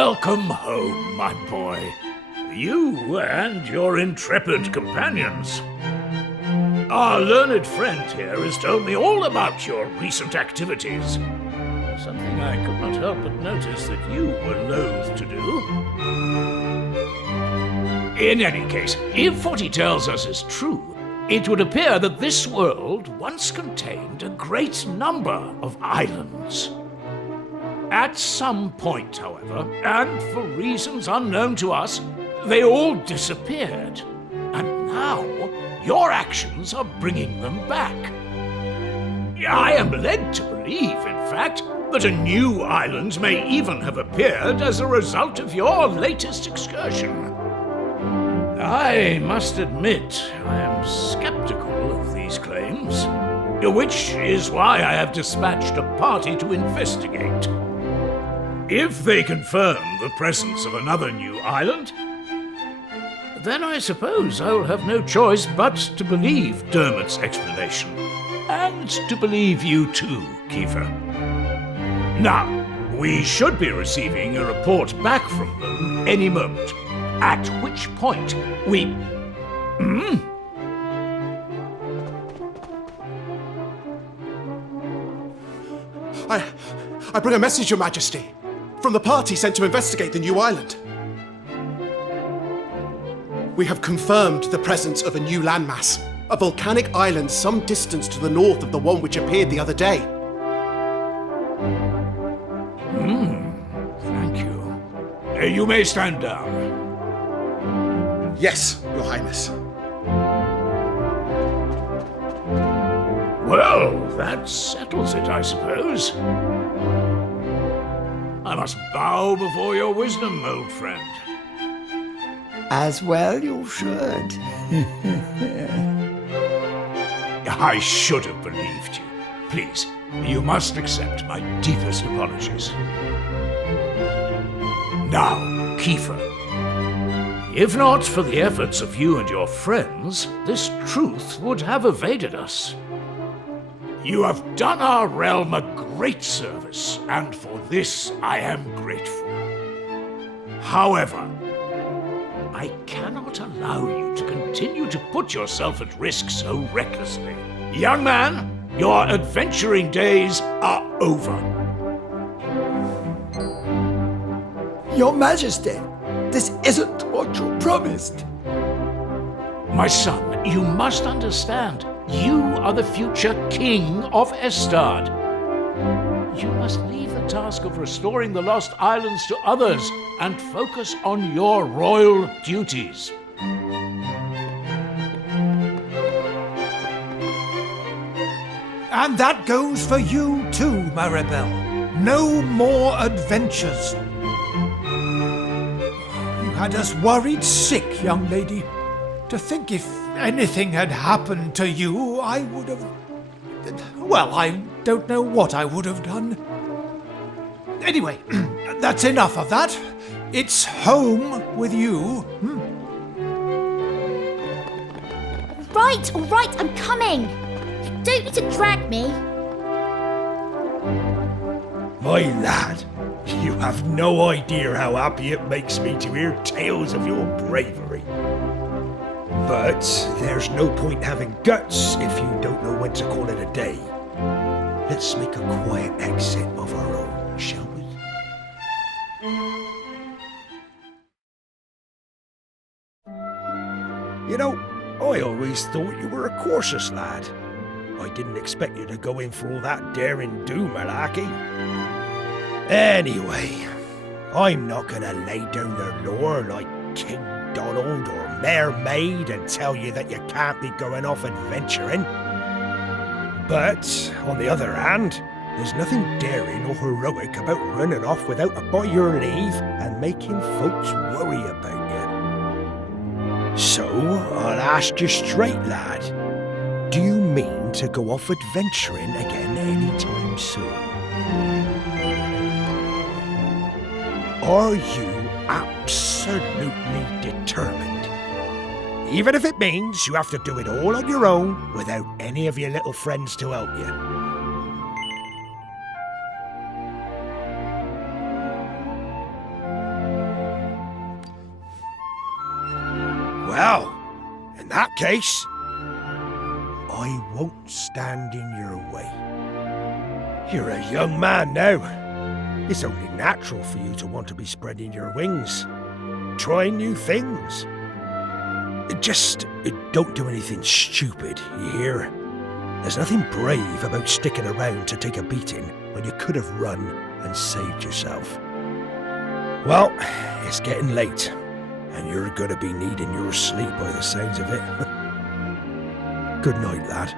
Welcome home, my boy. You and your intrepid companions. Our learned friend here has told me all about your recent activities. Something I could not help but notice that you were loath to do. In any case, if what he tells us is true, it would appear that this world once contained a great number of islands. At some point, however, and for reasons unknown to us, they all disappeared. And now, your actions are bringing them back. I am led to believe, in fact, that a new island may even have appeared as a result of your latest excursion. I must admit, I am skeptical of these claims, which is why I have dispatched a party to investigate. If they confirm the presence of another new island, then I suppose I will have no choice but to believe Dermot's explanation, and to believe you too, Kiefer. Now, we should be receiving a report back from them any moment, at which point we... I bring a message, Your Majesty, from the party sent to investigate the new island. We have confirmed the presence of a new landmass, a volcanic island some distance to the north of the one which appeared the other day. Thank you. You may stand down. Yes, Your Highness. Well, that settles it, I suppose. I must bow before your wisdom, old friend. As well you should. I should have believed you. Please, you must accept my deepest apologies. Now, Kiefer, if not for the efforts of you and your friends, this truth would have evaded us. You have done our realm a great service, and for this I am grateful. However, I cannot allow you to continue to put yourself at risk so recklessly. Young man, your adventuring days are over. Your Majesty, this isn't what you promised. My son, you must understand, you are the future king of Estard. You must leave the task of restoring the lost islands to others and focus on your royal duties. And that goes for you too, Maribel. No more adventures. You had us worried sick, young lady. To think if anything had happened to you, I would have... Well, I don't know what I would have done. Anyway, that's enough of that. It's home with you. All right, I'm coming. You don't need to drag me. My lad, you have no idea how happy it makes me to hear tales of your bravery. But there's no point having guts if you don't know when to call it a day. Let's make a quiet exit of our own, shall we? You know, I always thought you were a cautious lad. I didn't expect you to go in for all that daring-do malarkey. Anyway, I'm not gonna lay down the law like King Donald or Mayor Maid and tell you that you can't be going off adventuring. But, on the other hand, there's nothing daring or heroic about running off without a by your leave and making folks worry about you. So, I'll ask you straight, lad. Do you mean to go off adventuring again anytime soon? Are you absolutely determined? Even if it means you have to do it all on your own without any of your little friends to help you. case, I won't stand in your way. You're a young man now. It's only natural for you to want to be spreading your wings, trying new things. Just don't do anything stupid, you hear? There's nothing brave about sticking around to take a beating when you could have run and saved yourself. Well, it's getting late, and you're going to be needing your sleep by the sounds of it. Good night, lad.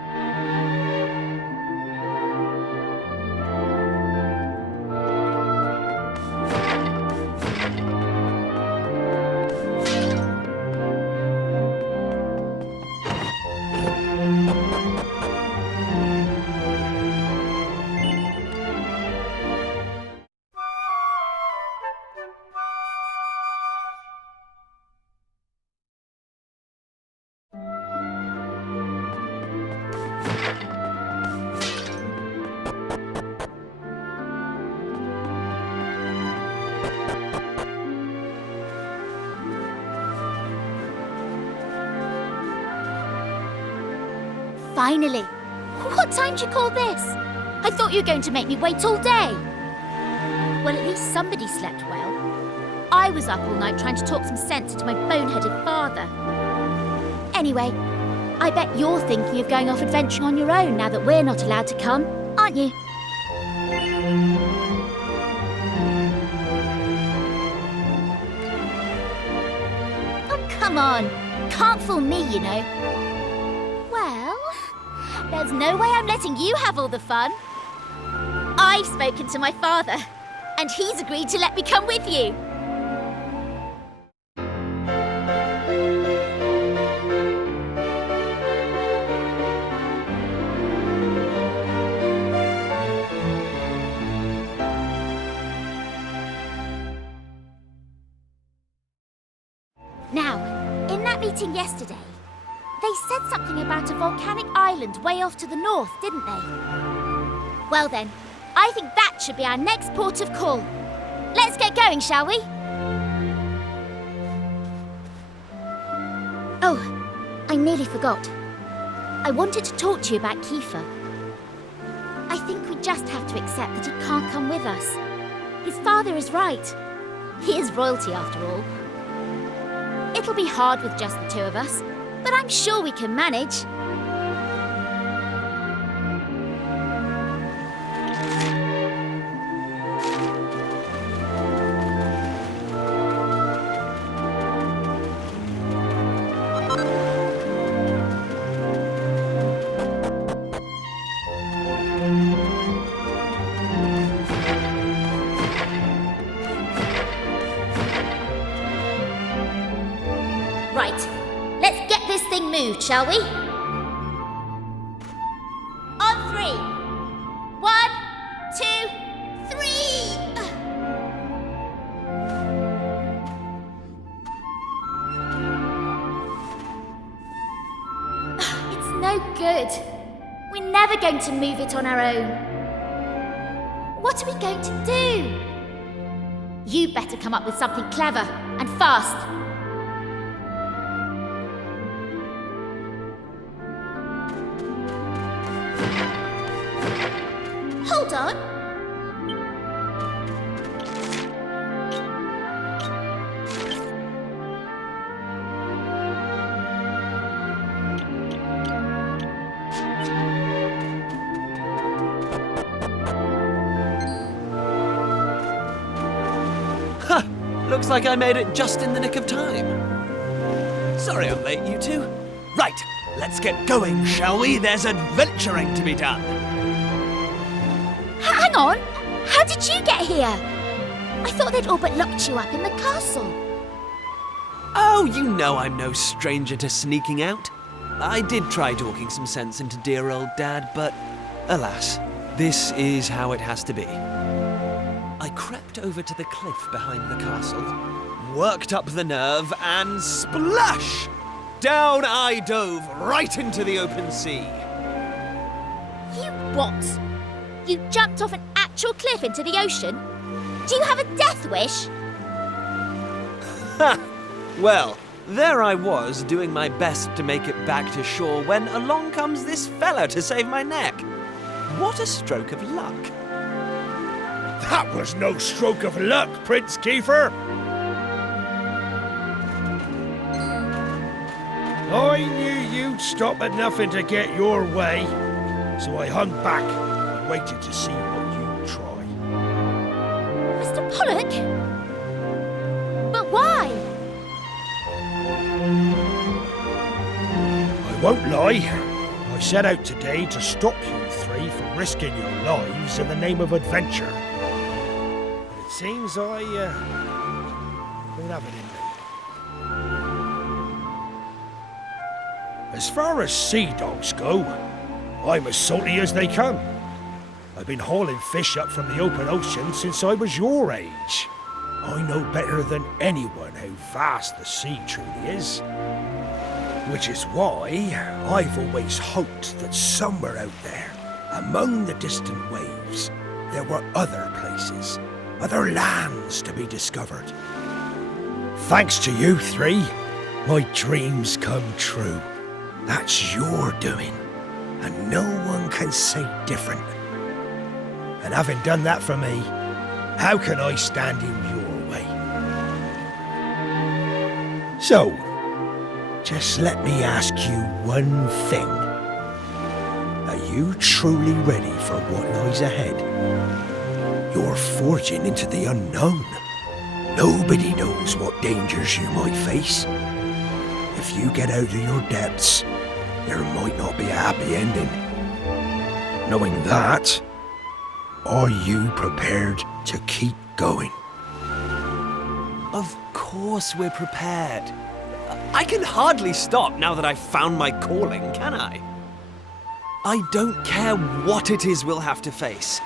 Finally! What time do you call this? I thought you were going to make me wait all day. Well, at least somebody slept well. I was up all night trying to talk some sense into my boneheaded father. Anyway, I bet you're thinking of going off adventuring on your own now that we're not allowed to come, aren't you? Oh, come on. Can't fool me, you know. Well, there's no way I'm letting you have all the fun. I've spoken to my father, and he's agreed to let me come with you. Now, in that meeting yesterday, they said something about a volcanic island way off to the north, didn't they? Well then, I think that should be our next port of call. Let's get going, shall we? Oh, I nearly forgot. I wanted to talk to you about Kiefer. I think we just have to accept that he can't come with us. His father is right. He is royalty after all. It'll be hard with just the two of us, but I'm sure we can manage. Right, let's get this thing moved, shall we? On 3. 1, 2, 3! It's no good. We're never going to move it on our own. What are we going to do? You better come up with something clever and fast. Hold on. Ha! Looks like I made it just in the nick of time. Sorry I'm late, you two. Right, let's get going, shall we? There's adventuring to be done. Hang on! How did you get here? I thought they'd all but locked you up in the castle. Oh, you know I'm no stranger to sneaking out. I did try talking some sense into dear old Dad, but alas, this is how it has to be. I crept over to the cliff behind the castle, worked up the nerve, and splash! Down I dove right into the open sea. You what? You jumped off an actual cliff into the ocean? Do you have a death wish? Ha! Well, There I was, doing my best to make it back to shore when along comes this fella to save my neck. What a stroke of luck. That was no stroke of luck, Prince Kiefer. I knew you'd stop at nothing to get your way, so I hung back and waited to see what you'd try. Mr. Pollock? But why? I won't lie. I set out today to stop you three from risking your lives in the name of adventure. But it seems I don't have it in me. As far as sea dogs go, I'm as salty as they come. I've been hauling fish up from the open ocean since I was your age. I know better than anyone how vast the sea truly is. Which is why I've always hoped that somewhere out there, among the distant waves, there were other places, other lands to be discovered. Thanks to you three, my dreams come true. That's your doing, and no one can say different. And having done that for me, how can I stand in your way? So, just let me ask you one thing. Are you truly ready for what lies ahead? You're forging into the unknown. Nobody knows what dangers you might face. If you get out of your depths, there might not be a happy ending. Knowing that, are you prepared to keep going? Of course we're prepared. I can hardly stop now that I've found my calling, can I? I don't care what it is we'll have to face.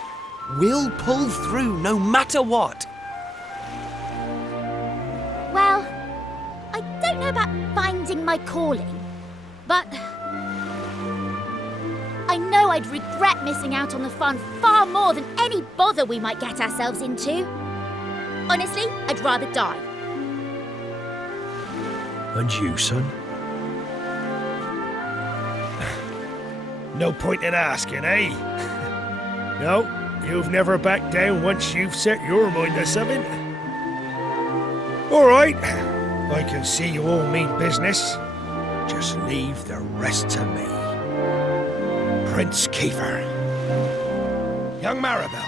We'll pull through no matter what. Well, I don't know about finding my calling, but I know I'd regret missing out on the fun far more than any bother we might get ourselves into. Honestly, I'd rather die. And you, son? No point in asking, eh? No, you've never backed down once you've set your mind to something. All right, I can see you all mean business. Just leave the rest to me. Prince Kiefer. Young Maribel.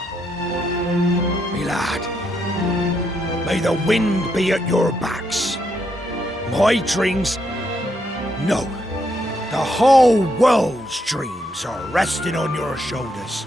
Me lad. May the wind be at your backs. My dreams, no, the whole world's dreams are resting on your shoulders.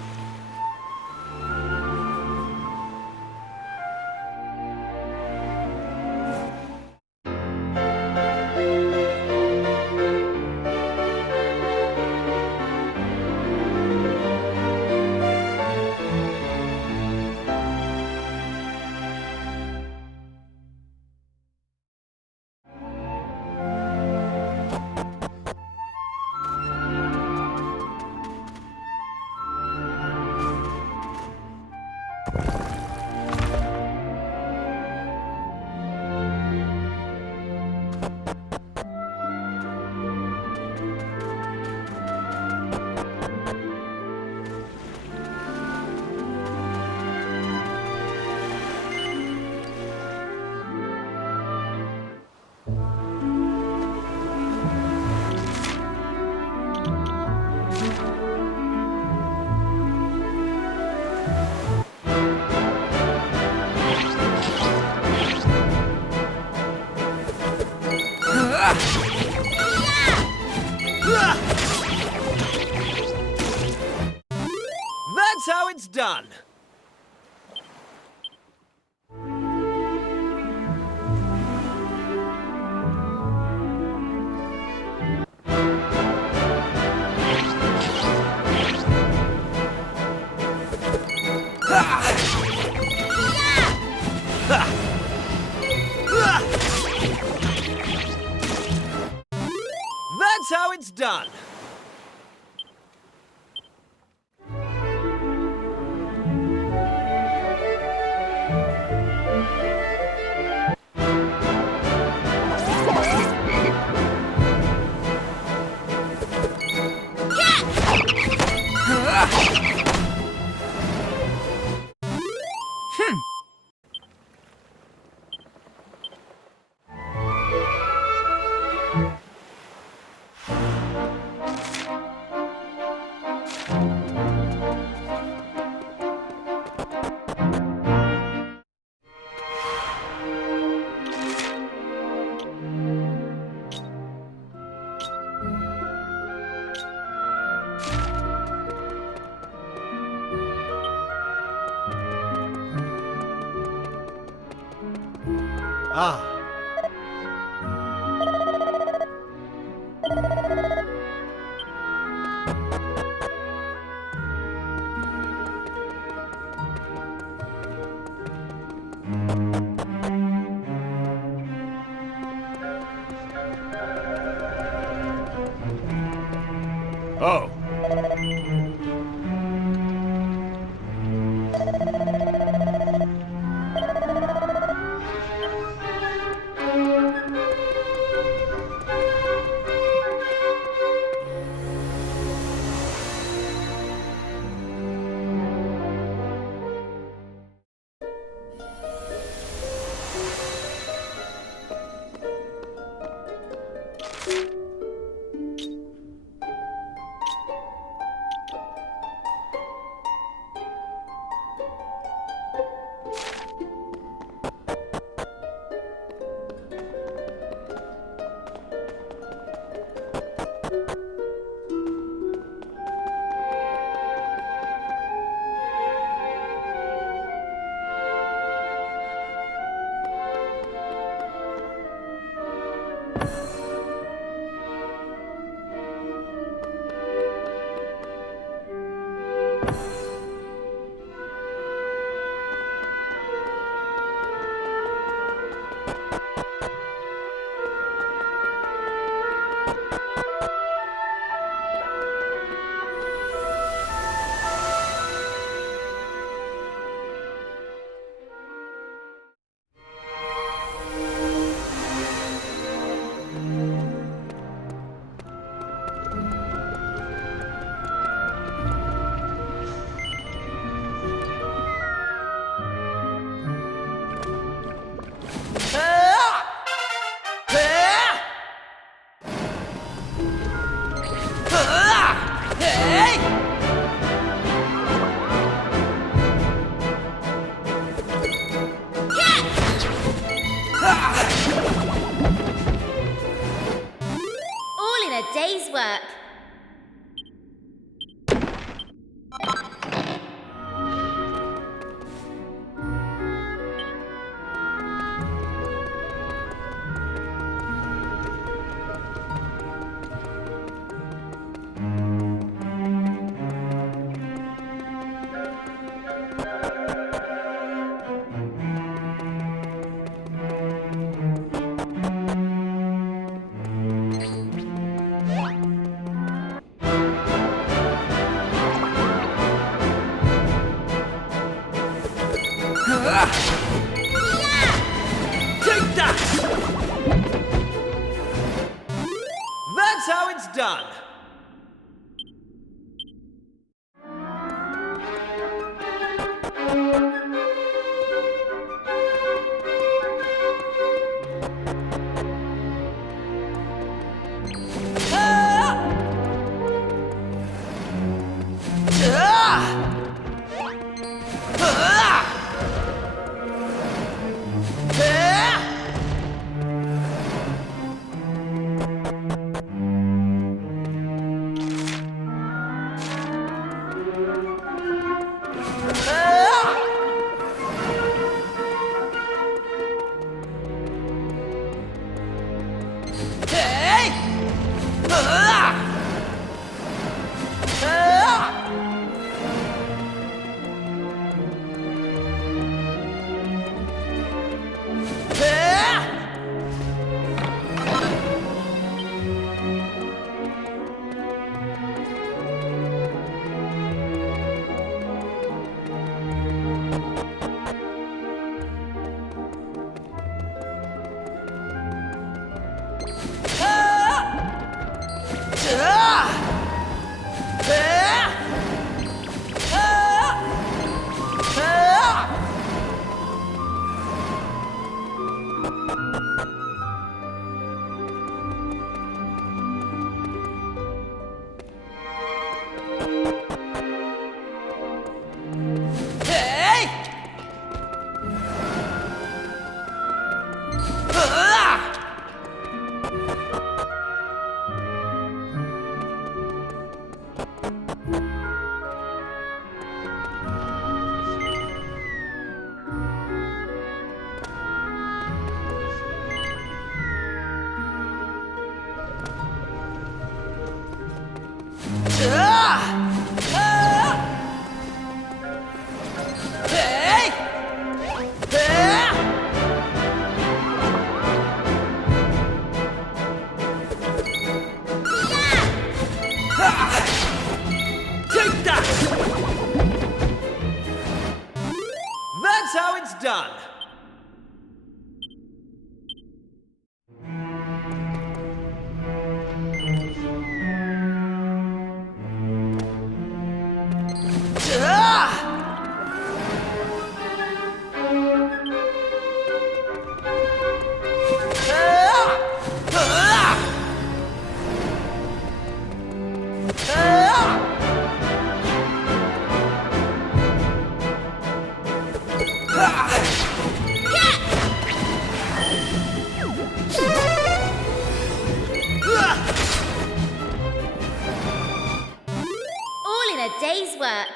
That's how it's done. That's how it's done. Ah. Oh. done. All in a day's work.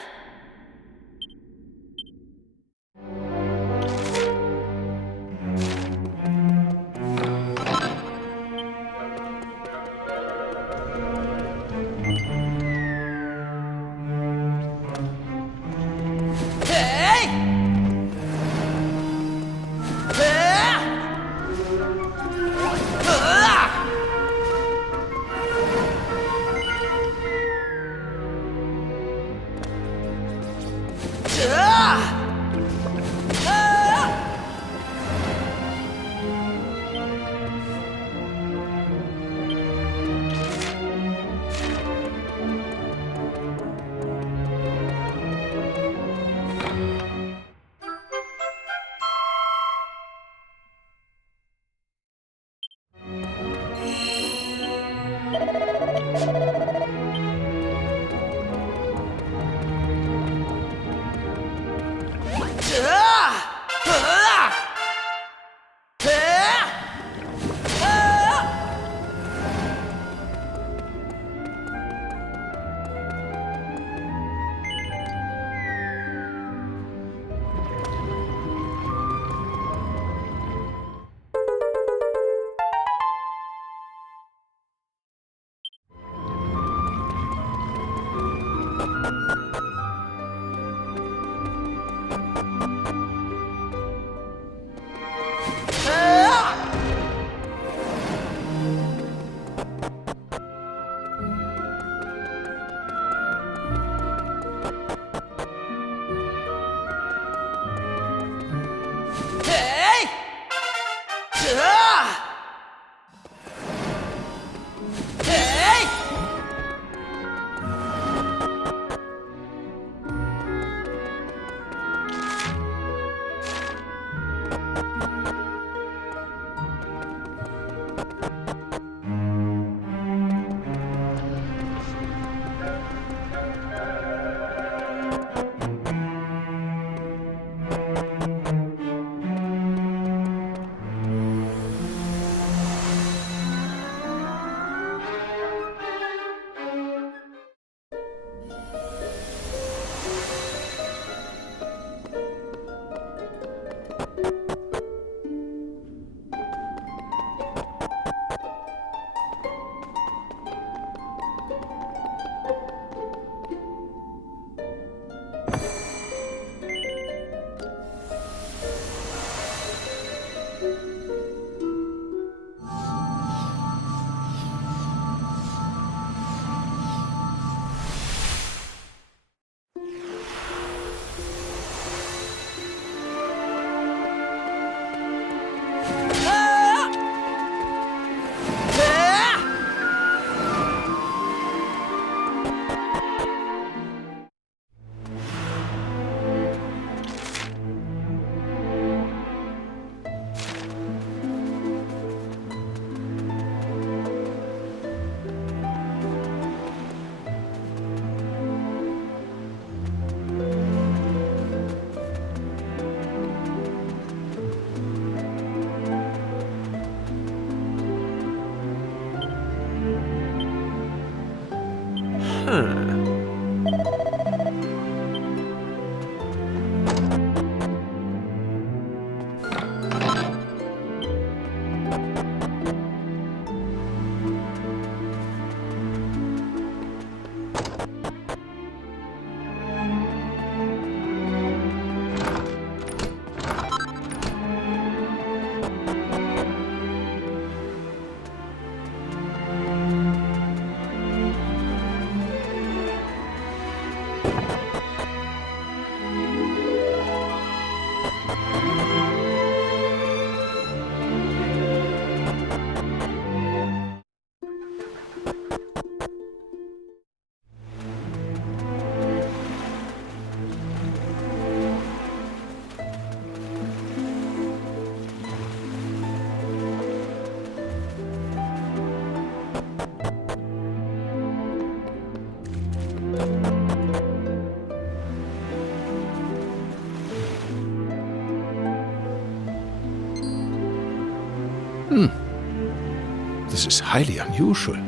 This is highly unusual.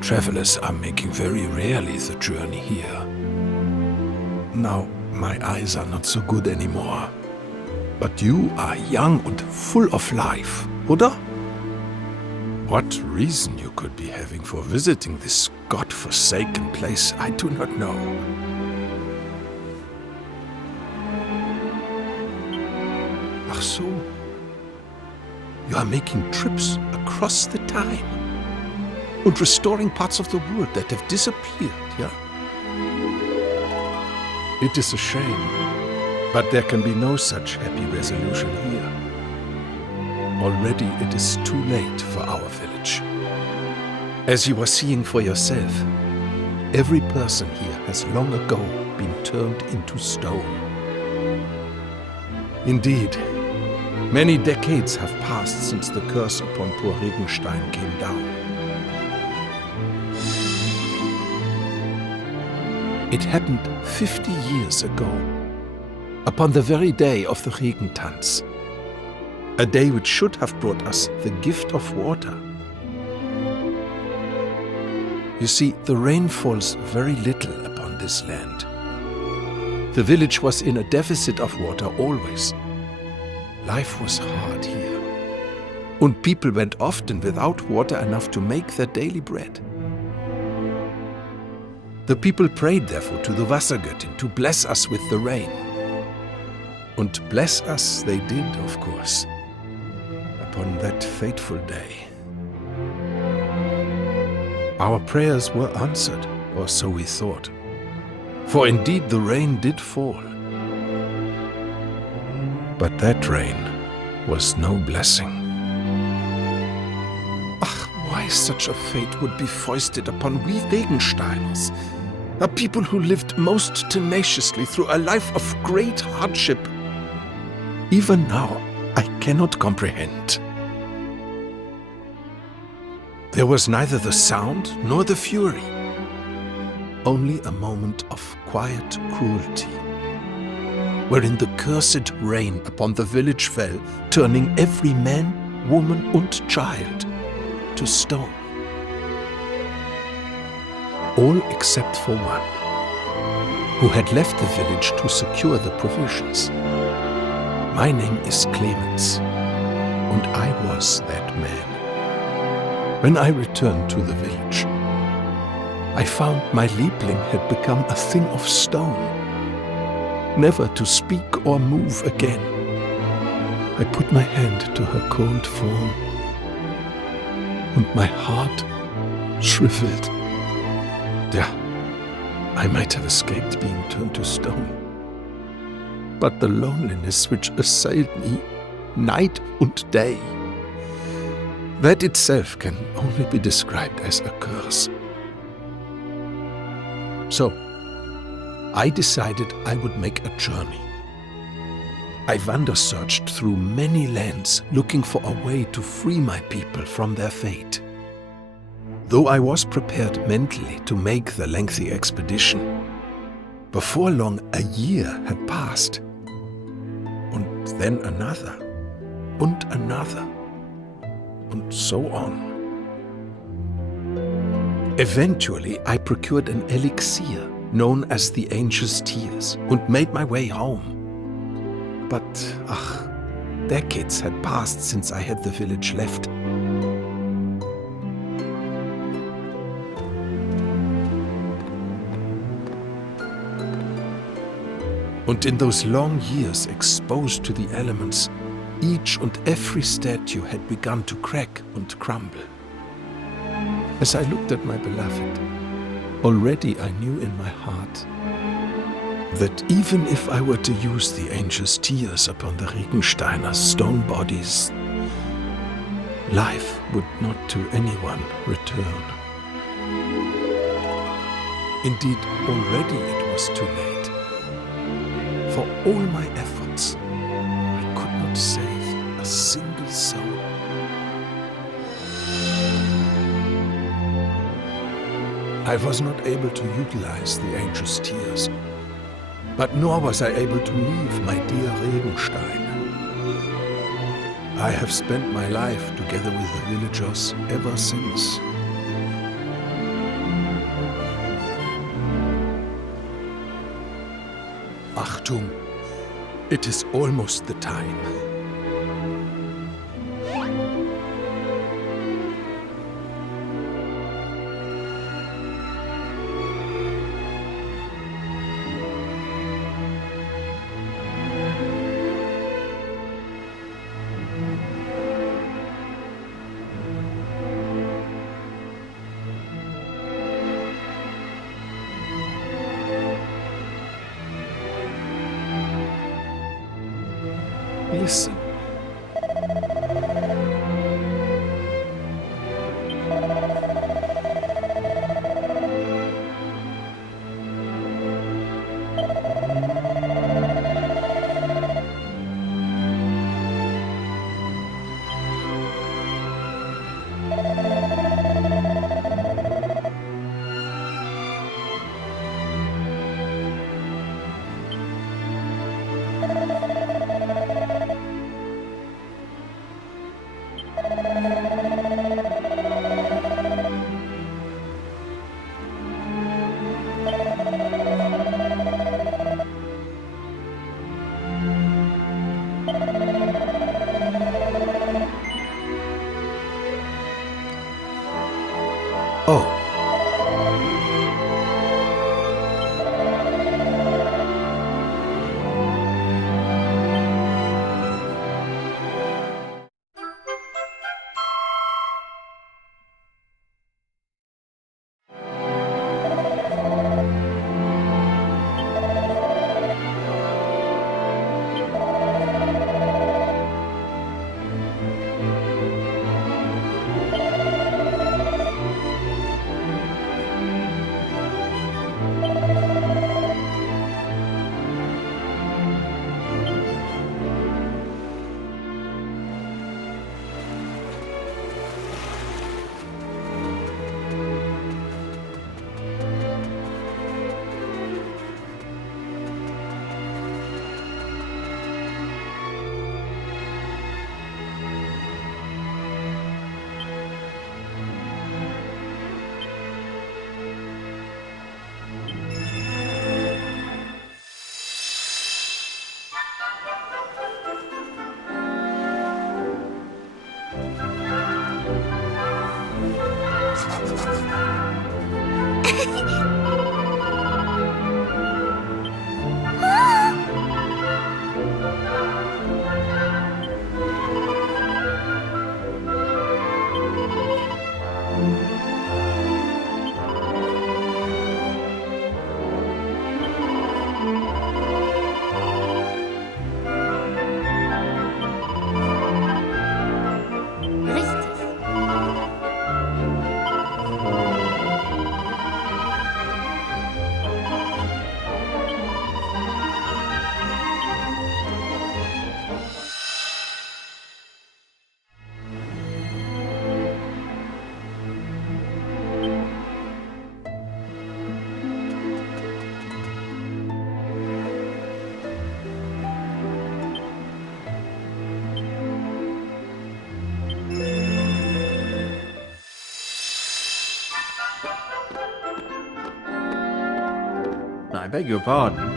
Travelers are making very rarely the journey here. Now, my eyes are not so good anymore. But you are young and full of life, oder? What reason you could be having for visiting this god-forsaken place, I do not know. Ach so. You are making trips across the time and restoring parts of the world that have disappeared, yeah? It is a shame, but there can be no such happy resolution here. Already it is too late for our village. As you are seeing for yourself, every person here has long ago been turned into stone. Indeed, many decades have passed since the curse upon poor Regenstein came down. It happened 50 years ago, upon the very day of the Regentanz, a day which should have brought us the gift of water. You see, the rain falls very little upon this land. The village was in a deficit of water always. Life was hard here, and people went often without water enough to make their daily bread. The people prayed therefore to the Wassergöttin to bless us with the rain. And bless us they did, of course, upon that fateful day. Our prayers were answered, or so we thought, for indeed the rain did fall. But that rain was no blessing. Ach, why such a fate would be foisted upon we Regensteiners, a people who lived most tenaciously through a life of great hardship. Even now, I cannot comprehend. There was neither the sound nor the fury, only a moment of quiet cruelty, wherein the cursed rain upon the village fell, turning every man, woman and child to stone. All except for one, who had left the village to secure the provisions. My name is Clemens, and I was that man. When I returned to the village, I found my Liebling had become a thing of stone, never to speak or move again. I put my hand to her cold form, and my heart shriveled. Yeah, I might have escaped being turned to stone. But the loneliness which assailed me night and day, that itself can only be described as a curse. So, I decided I would make a journey. I wander-searched through many lands looking for a way to free my people from their fate. Though I was prepared mentally to make the lengthy expedition, before long a year had passed, and then another, and another, and so on. Eventually, I procured an elixir known as the Angel's Tears and made my way home. But, decades had passed since I had the village left. And in those long years exposed to the elements, each and every statue had begun to crack and crumble. As I looked at my beloved, already I knew in my heart that even if I were to use the Angel's Tears upon the Regensteiner stone bodies, life would not to anyone return. Indeed, already it was too late. For all my efforts, I could not save a single soul. I was not able to utilize the Angel's Tears, but nor was I able to leave my dear Regenstein. I have spent my life together with the villagers ever since. Achtung, it is almost the time. Listen. Oh. I beg your pardon.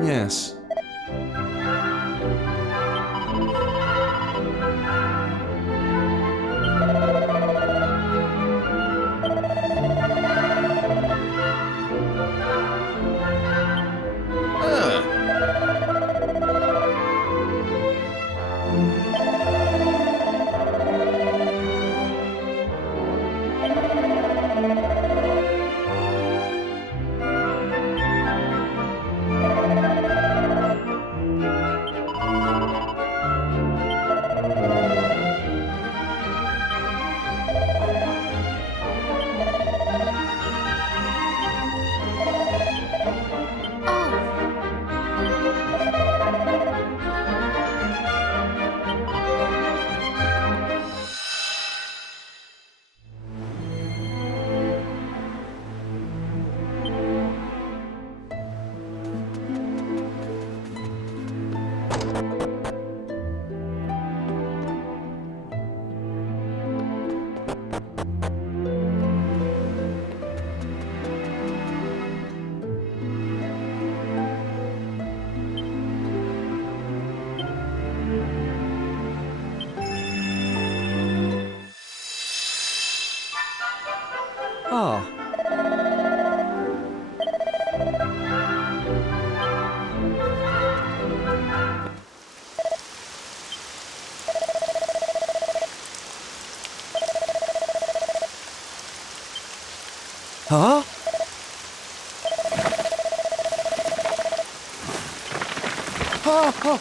Yes. Ah. Huh? Ah, ah.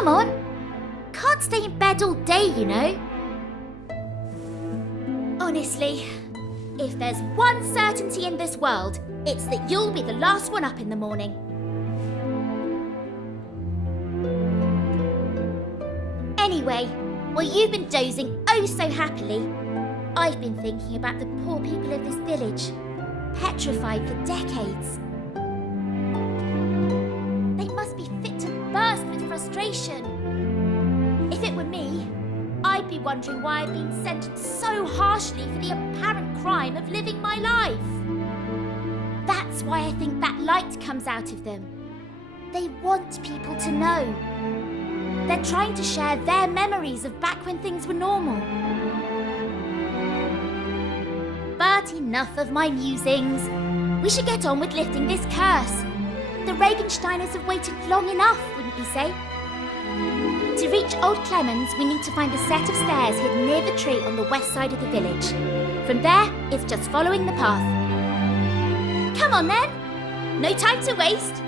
Come on! Can't stay in bed all day, you know. Honestly, if there's one certainty in this world, it's that you'll be the last one up in the morning. Anyway, while you've been dozing oh so happily, I've been thinking about the poor people of this village, petrified for decades. They must be fit to burst with frustration. If it were me, I'd be wondering why I've been sentenced so harshly for the apparent crime of living my life. That's why I think that light comes out of them. They want people to know. They're trying to share their memories of back when things were normal. But enough of my musings. We should get on with lifting this curse. The Regensteiners have waited long enough, wouldn't you say? To reach Old Clemens, we need to find a set of stairs hidden near the tree on the west side of the village. From there, it's just following the path. Come on then! No time to waste!